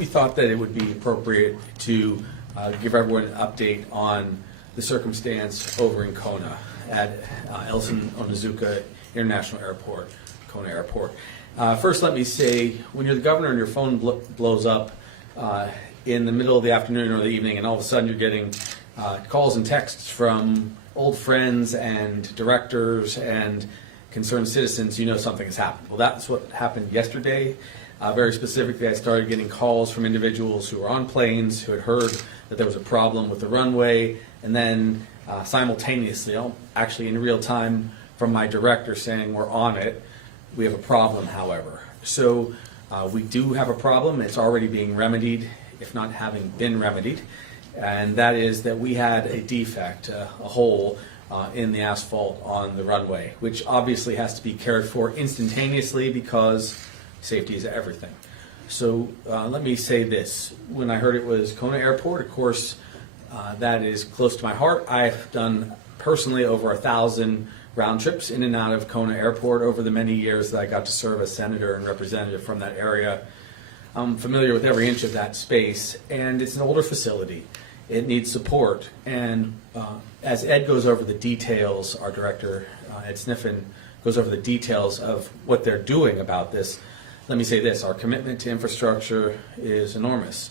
we thought that it would be appropriate to give everyone an update on the circumstance over in Kona at Elson Onizuka International Airport, Kona Airport. First, let me say, when you're the governor and your phone blows up in the middle of the afternoon or the evening, and all of a sudden you're getting calls and texts from old friends and directors and concerned citizens, you know something has happened. Well, that's what happened yesterday. Very specifically, I started getting calls from individuals who were on planes who had heard that there was a problem with the runway, and then simultaneously, actually in real time, from my director saying we're on it. We have a problem, however. So we do have a problem. It's already being remedied, if not having been remedied, and that is that we had a defect, a hole in the asphalt on the runway, which obviously has to be cared for instantaneously because safety is everything. So let me say this. When I heard it was Kona Airport, of course, that is close to my heart. I've done personally over 1,000 round trips in and out of Kona Airport over the many years that I got to serve as senator and representative from that area. I'm familiar with every inch of that space, and it's an older facility. It needs support, and as Ed goes over the details, our director, Ed Sniffen, goes over the details of what they're doing about this, let me say this: our commitment to infrastructure is enormous.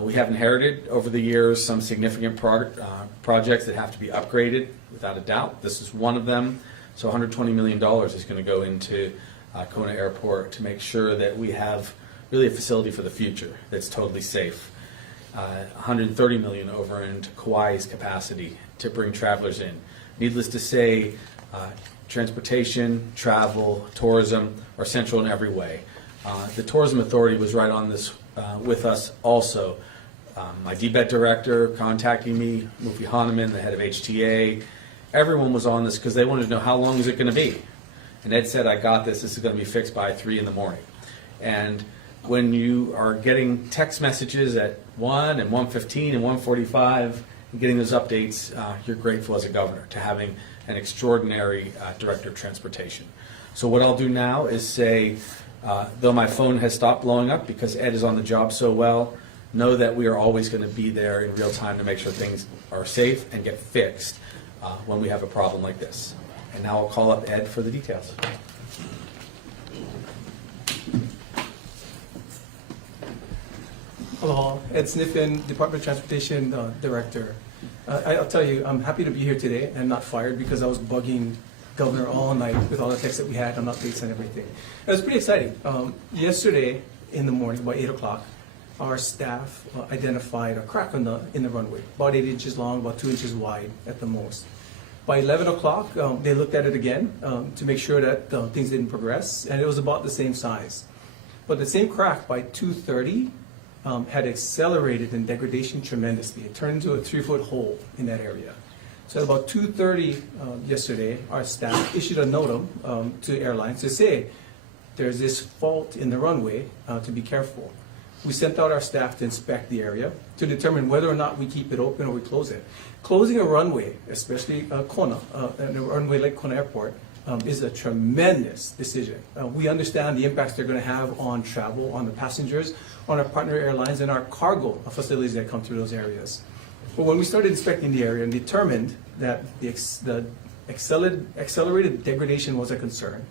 We have inherited over the years some significant projects that have to be upgraded, without a doubt. This is one of them. So $120 million is going to go into Kona Airport to make sure that we have really a facility for the future that's totally safe. $130 million over into Kauai's capacity to bring travelers in. Needless to say, transportation, travel, tourism are central in every way. The Tourism Authority was right on this with us also. My DBET director contacting me, Mufi Hahnemann, the head of HTA, everyone was on this because they wanted to know how long is it going to be. And Ed said, I got this, this is going to be fixed by 3 in the morning. And when you are getting text messages at 1 and 1:15 and 1:45 and getting those updates, you're grateful as a governor to having an extraordinary director of transportation. So what I'll do now is say, though my phone has stopped blowing up because Ed is on the job so well, know that we are always going to be there in real time to make sure things are safe and get fixed when we have a problem like this. And now I'll call up Ed for the details. Hello, Ed Sniffen, Department of Transportation Director. I'll tell you, I'm happy to be here today and not fired because I was bugging Governor all night with all the texts that we had on updates and everything. It was pretty exciting. Yesterday in the morning, about 8 o'clock, our staff identified a crack in the runway, about 8 inches long, about 2 inches wide at the most. By 11 o'clock, they looked at it again to make sure that things didn't progress, and it was about the same size. But the same crack by 2:30 had accelerated in degradation tremendously. It turned into a 3-foot hole in that area. So at about 2:30 yesterday, our staff issued a notum to airlines to say, there's this fault in the runway, to be careful. We sent out our staff to inspect the area to determine whether or not we keep it open or we close it. Closing a runway, especially Kona, a runway like Kona Airport, is a tremendous decision. We understand the impacts they're going to have on travel, on the passengers, on our partner airlines, and our cargo facilities that come through those areas. But when we started inspecting the area and determined that the accelerated degradation was a concern,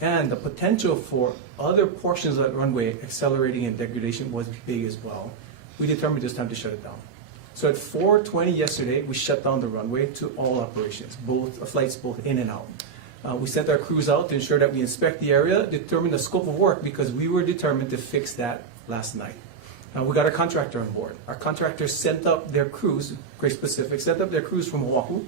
and the potential for other portions of that runway accelerating in degradation was big as well, we determined it's time to shut it down. So at 4:20 yesterday, we shut down the runway to all operations, flights both in and out. We sent our crews out to ensure that we inspect the area, determine the scope of work, because we were determined to fix that last night. We got a contractor on board. Our contractor sent up their crews, Grace Pacific, sent up their crews from Oahu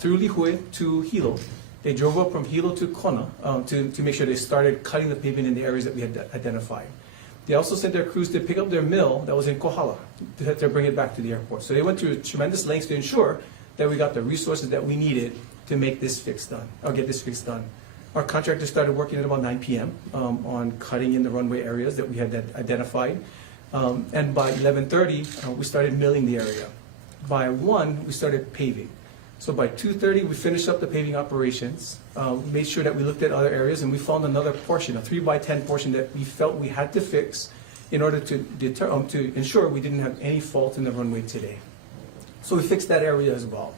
through Lihue to Hilo. They drove up from Hilo to Kona to make sure they started cutting the pavement in the areas that we had identified. They also sent their crews to pick up their mill that was in Kohala to bring it back to the airport. So they went through tremendous lengths to ensure that we got the resources that we needed to make this fix done, or get this fix done. Our contractor started working at about 9 p.m. On cutting in the runway areas that we had identified. And by 11:30, we started milling the area. By 1, we started paving. So by 2:30, we finished up the paving operations, made sure that we looked at other areas, and we found another portion, a 3 by 10 portion that we felt we had to fix in order to to ensure we didn't have any fault in the runway today. So we fixed that area as well.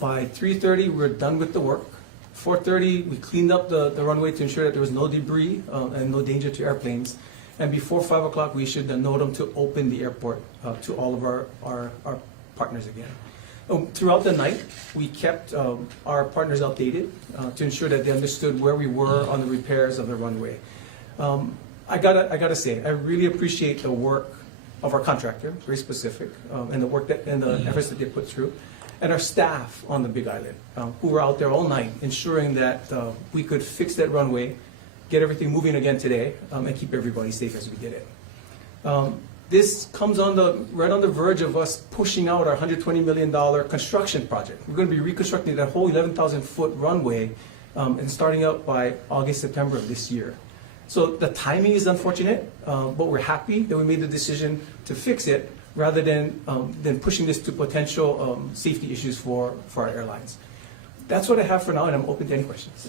By 3:30, we were done with the work. 4:30, we cleaned up the runway to ensure that there was no debris and no danger to airplanes. And before 5 o'clock, we issued a NOTAM to open the airport to all of our partners again. Throughout the night, we kept our partners updated to ensure that they understood where we were on the repairs of the runway. I gotta say, I really appreciate the work of our contractor, very specific, and the work and the efforts that they put through, and our staff on the Big Island, who were out there all night ensuring that we could fix that runway, get everything moving again today, and keep everybody safe as we did it. This comes right on the verge of us pushing out our $120 million construction project. We're going to be reconstructing that whole 11,000-foot runway and starting up by August, September of this year. So the timing is unfortunate, but we're happy that we made the decision to fix it rather than pushing this to potential safety issues for our airlines. That's what I have for now, and I'm open to any questions.